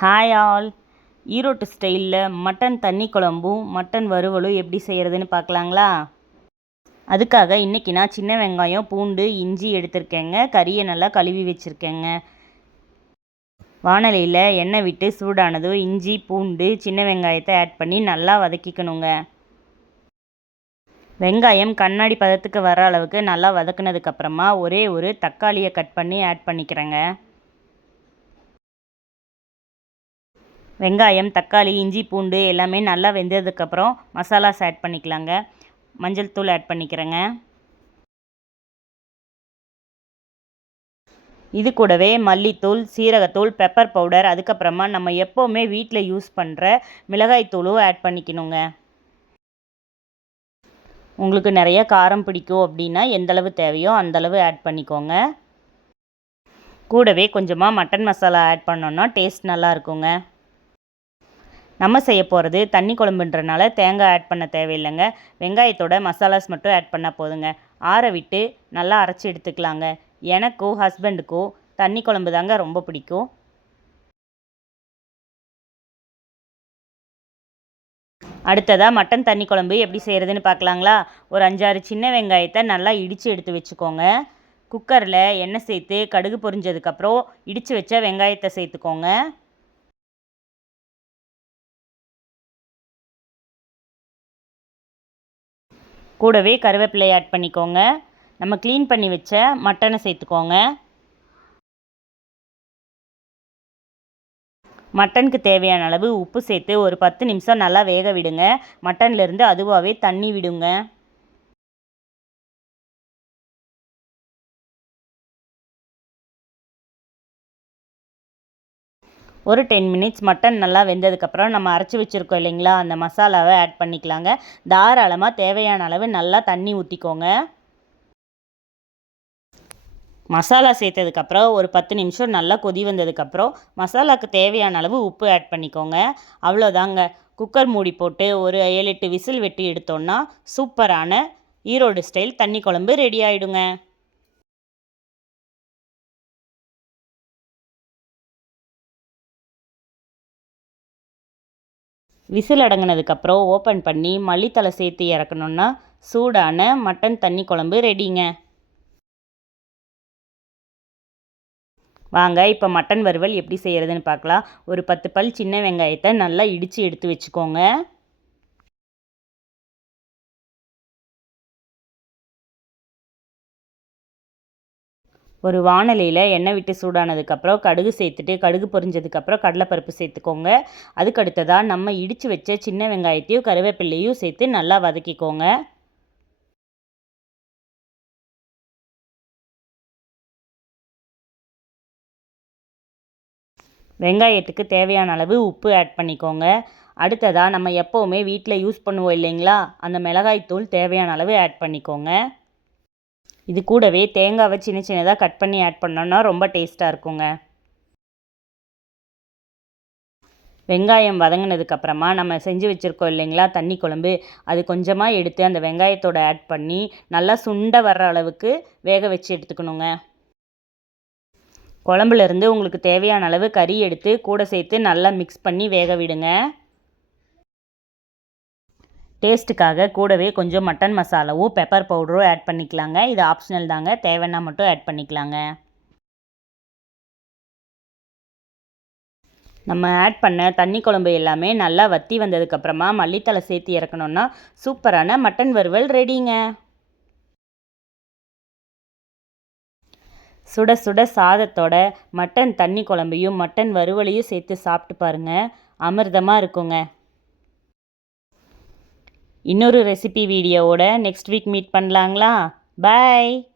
Hi all ஈரோட்டு ஸ்டைலில் mutton தண்ணி குழம்பும் மட்டன் வறுவலும் எப்படி செய்கிறதுன்னு பார்க்கலாங்களா? அதுக்காக இன்றைக்கி நான் சின்ன வெங்காயம் பூண்டு இஞ்சி எடுத்திருக்கேங்க. கறியை நல்லா கழுவி வச்சுருக்கேங்க. வானலியில் எண்ணெய் விட்டு சூடானதும் இஞ்சி பூண்டு சின்ன வெங்காயத்தை ஆட் பண்ணி நல்லா வதக்கிக்கணுங்க. வெங்காயம் கண்ணாடி பதத்துக்கு வர அளவுக்கு நல்லா வதக்குனதுக்கப்புறமா ஒரே ஒரு தக்காளியை கட் பண்ணி ஆட் பண்ணிக்கிறேங்க. வெங்காயம் தக்காளி இஞ்சி பூண்டு எல்லாமே நல்லா வெந்ததுக்கப்புறம் மசாலாஸ் ஆட் பண்ணிக்கலாங்க. மஞ்சள் தூள் ஆட் பண்ணிக்கிறேங்க. இது கூடவே மல்லித்தூள் சீரகத்தூள் பெப்பர் பவுடர் அதுக்கப்புறமா நம்ம எப்போவுமே வீட்டில் யூஸ் பண்ணுற மிளகாய் தூளும் ஆட் பண்ணிக்கணுங்க. உங்களுக்கு நிறைய காரம் பிடிக்கும் அப்படின்னா எந்தளவு தேவையோ அந்தளவு ஆட் பண்ணிக்கோங்க. கூடவே கொஞ்சமாக மட்டன் மசாலா ஆட் பண்ணோன்னா டேஸ்ட் நல்லா இருக்குங்க. நம்ம செய்ய போகிறது தண்ணி குழம்புன்றனால தேங்காய் ஆட் பண்ண தேவையில்லைங்க. வெங்காயத்தோட மசாலாஸ் மட்டும் ஆட் பண்ணால் போதுங்க. ஆற விட்டு நல்லா அரைச்சி எடுத்துக்கலாங்க. எனக்கும் ஹஸ்பண்டுக்கும் தண்ணி குழம்பு தாங்க ரொம்ப பிடிக்கும். அடுத்ததாக மட்டன் தண்ணி குழம்பு எப்படி செய்கிறதுன்னு பார்க்கலாங்களா? ஒரு அஞ்சாறு சின்ன வெங்காயத்தை நல்லா இடித்து எடுத்து வச்சுக்கோங்க. குக்கரில் எண்ணெய் சேர்த்து கடுகு பொரிஞ்சதுக்கப்புறம் இடித்து வச்ச வெங்காயத்தை சேர்த்துக்கோங்க. கூடவே கருவேப்பிலை ஆட் பண்ணிக்கோங்க. நம்ம க்ளீன் பண்ணி வச்ச மட்டனை சேர்த்துக்கோங்க. மட்டனுக்கு தேவையான அளவு உப்பு சேர்த்து ஒரு பத்து நிமிஷம் நல்லா வேக விடுங்க. மட்டன்லேருந்து அதுவாகவே தண்ணி விடுங்க. ஒரு டென் மினிட்ஸ் மட்டன் நல்லா வெந்ததுக்கப்புறம் நம்ம அரைச்சி வச்சுருக்கோம் இல்லைங்களா? அந்த மசாலாவை ஆட் பண்ணிக்கலாங்க. தாராளமாக தேவையான அளவு நல்லா தண்ணி ஊற்றிக்கோங்க மசாலா சேர்த்ததுக்கப்புறம் ஒரு பத்து நிமிஷம் நல்லா கொதி வந்ததுக்கப்புறம் மசாலாவுக்கு தேவையான அளவு உப்பு ஆட் பண்ணிக்கோங்க. அவ்வளோதாங்க. குக்கர் மூடி போட்டு ஒரு ஏழு எட்டு விசில் வெட்டி எடுத்தோன்னா சூப்பரான ஈரோடு ஸ்டைல் தண்ணி குழம்பு ரெடி ஆகிடுங்க விசில் அடங்கினதுக்கப்புறம் ஓப்பன் பண்ணி மல்லித்தலை சேர்த்து இறக்கணுன்னா சூடான மட்டன் தண்ணி குழம்பு ரெடிங்க வாங்க இப்போ மட்டன் வறுவல் எப்படி செய்கிறதுன்னு பார்க்கலாம். ஒரு பத்து பல் சின்ன வெங்காயத்தை நல்லா இடித்து எடுத்து வச்சுக்கோங்க. ஒரு வானலியில் எண்ணெய் விட்டு சூடானதுக்கப்புறம் கடுகு சேர்த்துட்டு கடுகு பொரிஞ்சதுக்கப்புறம் கடலைப்பருப்பு சேர்த்துக்கோங்க. அதுக்கு அடுத்ததாக நம்ம இடித்து வச்ச சின்ன வெங்காயத்தையும் கருவேப்பிள்ளையும் சேர்த்து நல்லா வதக்கிக்கோங்க. வெங்காயத்துக்கு தேவையான அளவு உப்பு ஆட் பண்ணிக்கோங்க. அடுத்ததாக நம்ம எப்போவுமே வீட்டில் யூஸ் பண்ணுவோம் இல்லைங்களா? அந்த மிளகாய்த்தூள் தேவையான அளவு ஆட் பண்ணிக்கோங்க. இது கூடவே தேங்காவை சின்ன சின்னதாக கட் பண்ணி ஆட் பண்ணோன்னா ரொம்ப டேஸ்ட்டாக இருக்குங்க. வெங்காயம் வதங்கினதுக்கப்புறமா நம்ம செஞ்சு வச்சுருக்கோம் இல்லைங்களா தண்ணி குழம்பு. அது கொஞ்சமாக எடுத்து அந்த வெங்காயத்தோட ஆட் பண்ணி நல்லா சுண்டை வர்ற அளவுக்கு வேக வச்சு எடுத்துக்கணுங்க. குழம்புலேருந்து உங்களுக்கு தேவையான அளவு கறி எடுத்து கூட சேர்த்து நல்லா மிக்ஸ் பண்ணி வேக விடுங்க. டேஸ்ட்டுக்காக கூடவே கொஞ்சம் மட்டன் மசாலாவும் பெப்பர் பவுடரும் ஆட் பண்ணிக்கலாங்க. இது ஆப்ஷனல் தாங்க. தேவைன்னா மட்டும் ஆட் பண்ணிக்கலாங்க. நம்ம ஆட் பண்ண தண்ணி குழம்பு எல்லாமே நல்லா வற்றி வந்ததுக்கப்புறமா மல்லித்தலை சேர்த்து இறக்கணுன்னா சூப்பரான மட்டன் வறுவல் ரெடிங்க சுட சுட சாதத்தோட மட்டன் தண்ணி குழம்பையும் மட்டன் வறுவலையும் சேர்த்து சாப்பிட்டு பாருங்கள் அமிர்தமாக இருக்குங்க. இன்னொரு ரெசிபி வீடியோவோட நெக்ஸ்ட் வீக் மீட் பண்ணலாங்களா? பாய்